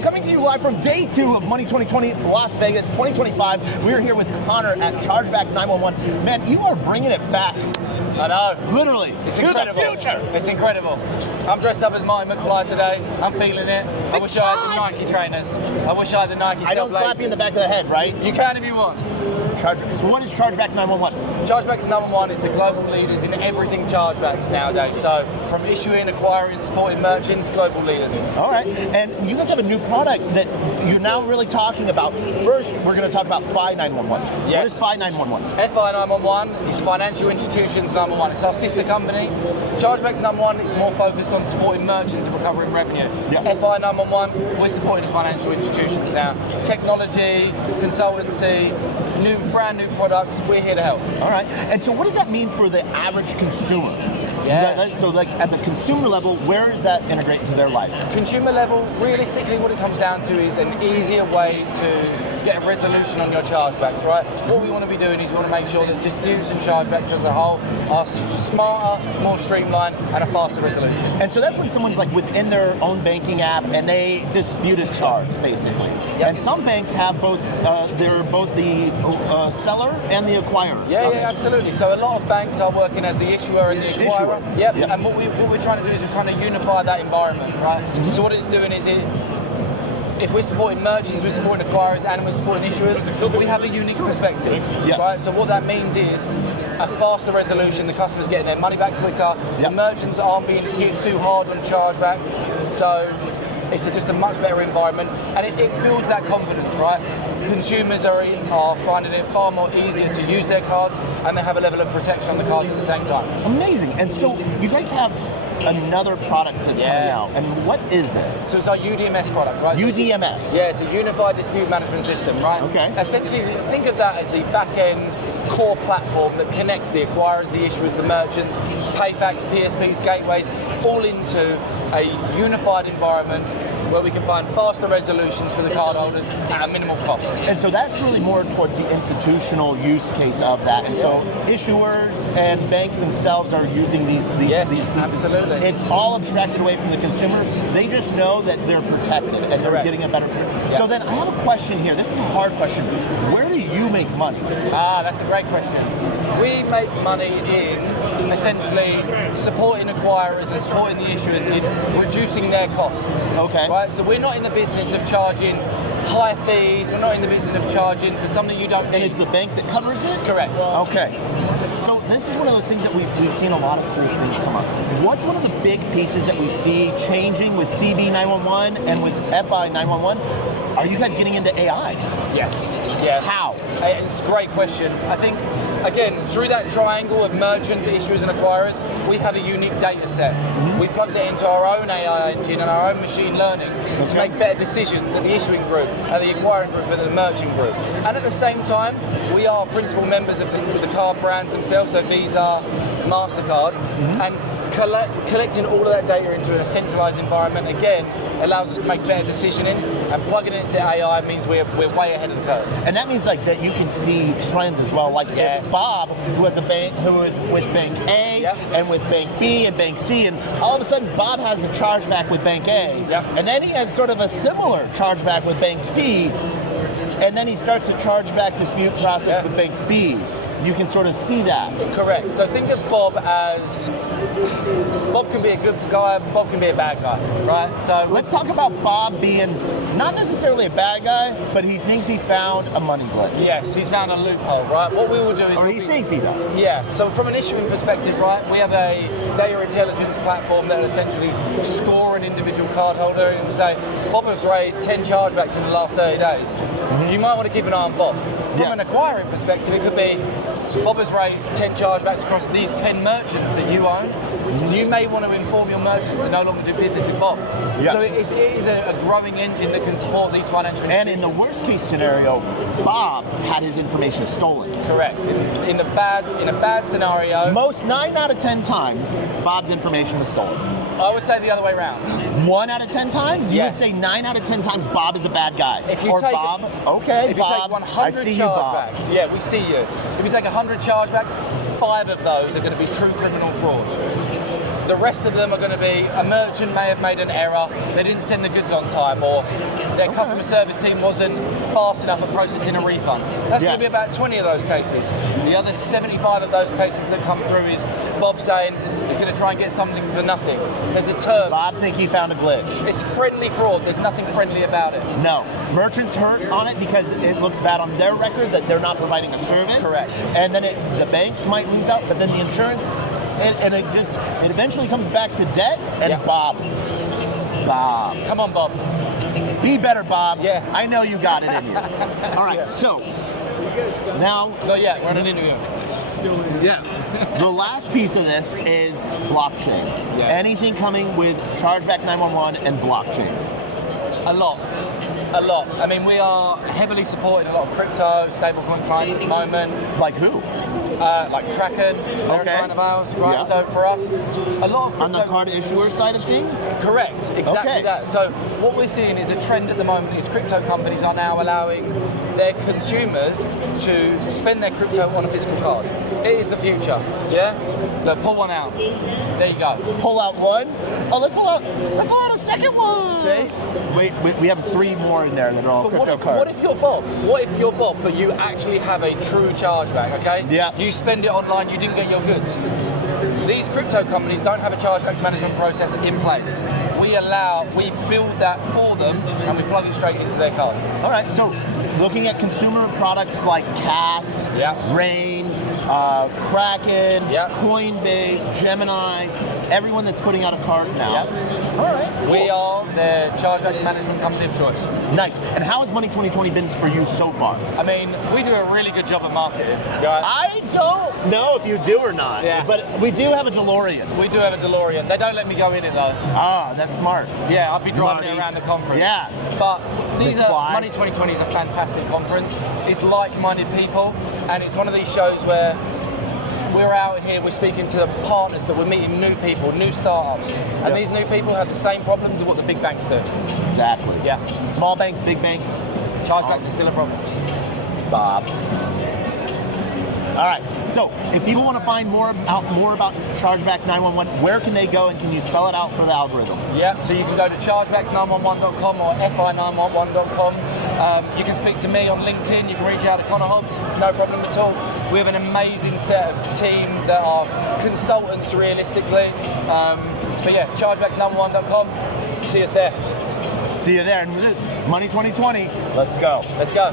Coming to you live from day 2 of Money 2020 Las Vegas 2025. We're here with Connor at Chargeback911. Man, you are bringing it back. I know. Literally. It's incredible. The future. It's incredible. I'm dressed up as Marty McFly today. I'm feeling it. I wish I had the Nike trainers. I wish I had the Nike I don't slap you in the back of the head, right? You can if you want. So what is Chargeback911? Chargeback911 is the global leaders in everything chargebacks nowadays. So from issuing, acquiring, supporting merchants, global leaders. All right. And you guys have a new product that you're now really talking about. First, we're going to talk about FI911. Yes. What is FI911? FI911 is Financial Institutions Number 1. It's our sister company. Chargeback911 is more focused on supporting merchants and recovering revenue. Yep. FI911, we're supporting financial institutions now. Technology, consultancy, brand new products, we're here to help. All right. And so what does that mean for the average consumer? Yeah. So like at the consumer level, where does that integrate into their life? Consumer level, realistically what it comes down to is an easier way to get a resolution on your chargebacks, right? What we want to be doing is we want to make sure that disputes and chargebacks as a whole are smarter, more streamlined, and a faster resolution. And so that's when someone's like within their own banking app and they dispute a charge, basically. Yep. And some banks have both, they're both the seller and the acquirer. Yeah, absolutely. So a lot of banks are working as the issuer and the acquirer. Yep. And what we're trying to do is we're trying to unify that environment, right? Mm-hmm. So what it's doing is if we're supporting merchants, we're supporting acquirers, and we're supporting issuers, we have a unique perspective, right? So what that means is a faster resolution, the customer's getting their money back quicker, the merchants aren't being hit too hard on chargebacks, so it's just a much better environment, and it builds that confidence, right? Consumers are finding it far more easier to use their cards, and they have a level of protection on the cards at the same time. Amazing. And so you guys have another product that's coming out, and what is this? So it's our UDMS product, right? UDMS? Yeah, it's a Unified Dispute Management System, right? Okay. Essentially, think of that as the back-end core platform that connects the acquirers, the issuers, the merchants, PayFacs, PSPs, gateways, all into a unified environment where we can find faster resolutions for the cardholders at a minimal cost. And so that's really more towards the institutional use case of that. And so issuers and banks themselves are using these pieces. Absolutely. It's all abstracted away from the consumer. They just know that they're protected and they're getting a better. So then I have a question here. This is a hard question. Where do you make money? That's a great question. We make money in essentially supporting acquirers and supporting the issuers in reducing their costs. Okay. Right? So we're not in the business of charging high fees, we're not in the business of charging for something you don't need. And it's the bank that covers it? Correct. Okay. So this is one of those things that we've seen a lot of cool things come up. What's one of the big pieces that we see changing with CB911 and with FI911? Are you guys getting into AI? Yes. Yeah. How? It's a great question. I think, again, through that triangle of merchants, issuers, and acquirers, we have a unique data set. We plugged it into our own AI engine and our own machine learning to make better decisions at the issuing group, at the acquiring group, and at the merchant group. And at the same time, we are principal members of the card brands themselves, so Visa, MasterCard, and collecting all of that data into a centralized environment, again, allows us to make better decisioning, and plugging it into AI means we're way ahead of the curve. And that means like that you can see trends as well. Like if Bob, who has a bank, who is with Bank A and with Bank B and Bank C, and all of a sudden Bob has a chargeback with Bank A, and then he has sort of a similar chargeback with Bank C, and then he starts a chargeback dispute process with Bank B. You can sort of see that. Correct. So think of Bob as, Bob can be a good guy, Bob can be a bad guy, right? So let's talk about Bob being not necessarily a bad guy, but he thinks he found a money glitch. Yes, he's found a loophole, right? What we will do is... Or he thinks he does. Yeah, so from an issuing perspective, right, we have a data intelligence platform that will essentially score an individual cardholder and say, Bob has raised 10 chargebacks in the last 30 days. You might want to keep an eye on Bob. From an acquiring perspective, it could be, Bob has raised 10 chargebacks across these 10 merchants that you own. So you may want to inform your merchants to no longer do business with Bob. So it is a growing engine that can support these financial institutions. And in the worst case scenario, Bob had his information stolen. Correct. In a bad scenario. 9 out of 10 times, Bob's information was stolen. I would say the other way around. 1 out of 10 times? You Yeah. would say 9 out of 10 times Bob is a bad guy. If you or take, Bob, okay, if you Bob, take 100 I see you, Bob. chargebacks, yeah, we see you. If you take 100 chargebacks, 5 of those are going to be true criminal fraud. The rest of them are going to be a merchant may have made an error, they didn't send the goods on time, or their customer service team wasn't fast enough at processing a refund. That's going to be about 20 of those cases. The other 75 of those cases that come through is Bob saying he's going to try and get something for nothing. There's a term. Bob think he found a glitch. It's friendly fraud. There's nothing friendly about it. No. Merchants hurt on it because it looks bad on their record that they're not providing a service. Correct. And then the banks might lose out, but then the insurance, and it eventually comes back to debt. And Bob. Come on, Bob. Be better, Bob. Yeah. I know you got it in you. All right, so now. Not yet. We're on an interview. Yeah. The last piece of this is blockchain. Yes. Anything coming with Chargeback911 and blockchain? A lot. I mean, we are heavily supporting a lot of crypto, stablecoin clients at the moment. Like who? Like Kraken, they're a client of ours, right? Yeah. So for us, a lot of crypto... On the card issuer side of things? Correct, exactly Okay. that. So what we're seeing is a trend at the moment is crypto companies are now allowing their consumers to spend their crypto on a physical card. It is the future, yeah? Look, pull one out. There you go. Pull out one. Oh, let's pull out a second one. See? Wait, we have 3 more in there that are all But crypto what cards. if you're Bob? What if you're Bob, but you actually have a true chargeback, okay? Yeah. You spend it online, you didn't get your goods. These crypto companies don't have a chargeback management process in place. We build that for them, and we plug it straight into their card. All right, so looking at consumer products like Cast, Rain, Kraken, Coinbase, Gemini, everyone that's putting out a card now. All right. Cool. We are the chargeback management company of choice. Nice. And how has Money 2020 been for you so far? I mean, we do a really good job of marketing. I don't know if you do or not, but we do have a DeLorean. We do have a DeLorean. They don't let me go in it though. Ah, that's smart. Yeah, I'll be driving it around the conference. Yeah. But Money 2020 is a fantastic conference. It's like-minded people, and it's one of these shows where we're out here, we're speaking to partners, but we're meeting new people, new startups. And these new people have the same problems as what the big banks do. Exactly. Yeah. Small banks, big banks. Chargebacks are still a problem. Bob. All right. So, if people want to find more about Chargeback911, where can they go, and can you spell it out for the algorithm? Yeah, so you can go to chargebacks911.com or fi911.com. You can speak to me on LinkedIn, you can reach out to Connor Hobbs, no problem at all. We have an amazing set of team that are consultants realistically. But yeah, chargebacks911.com, see us there. See you there. And Money 2020, let's go. Let's go.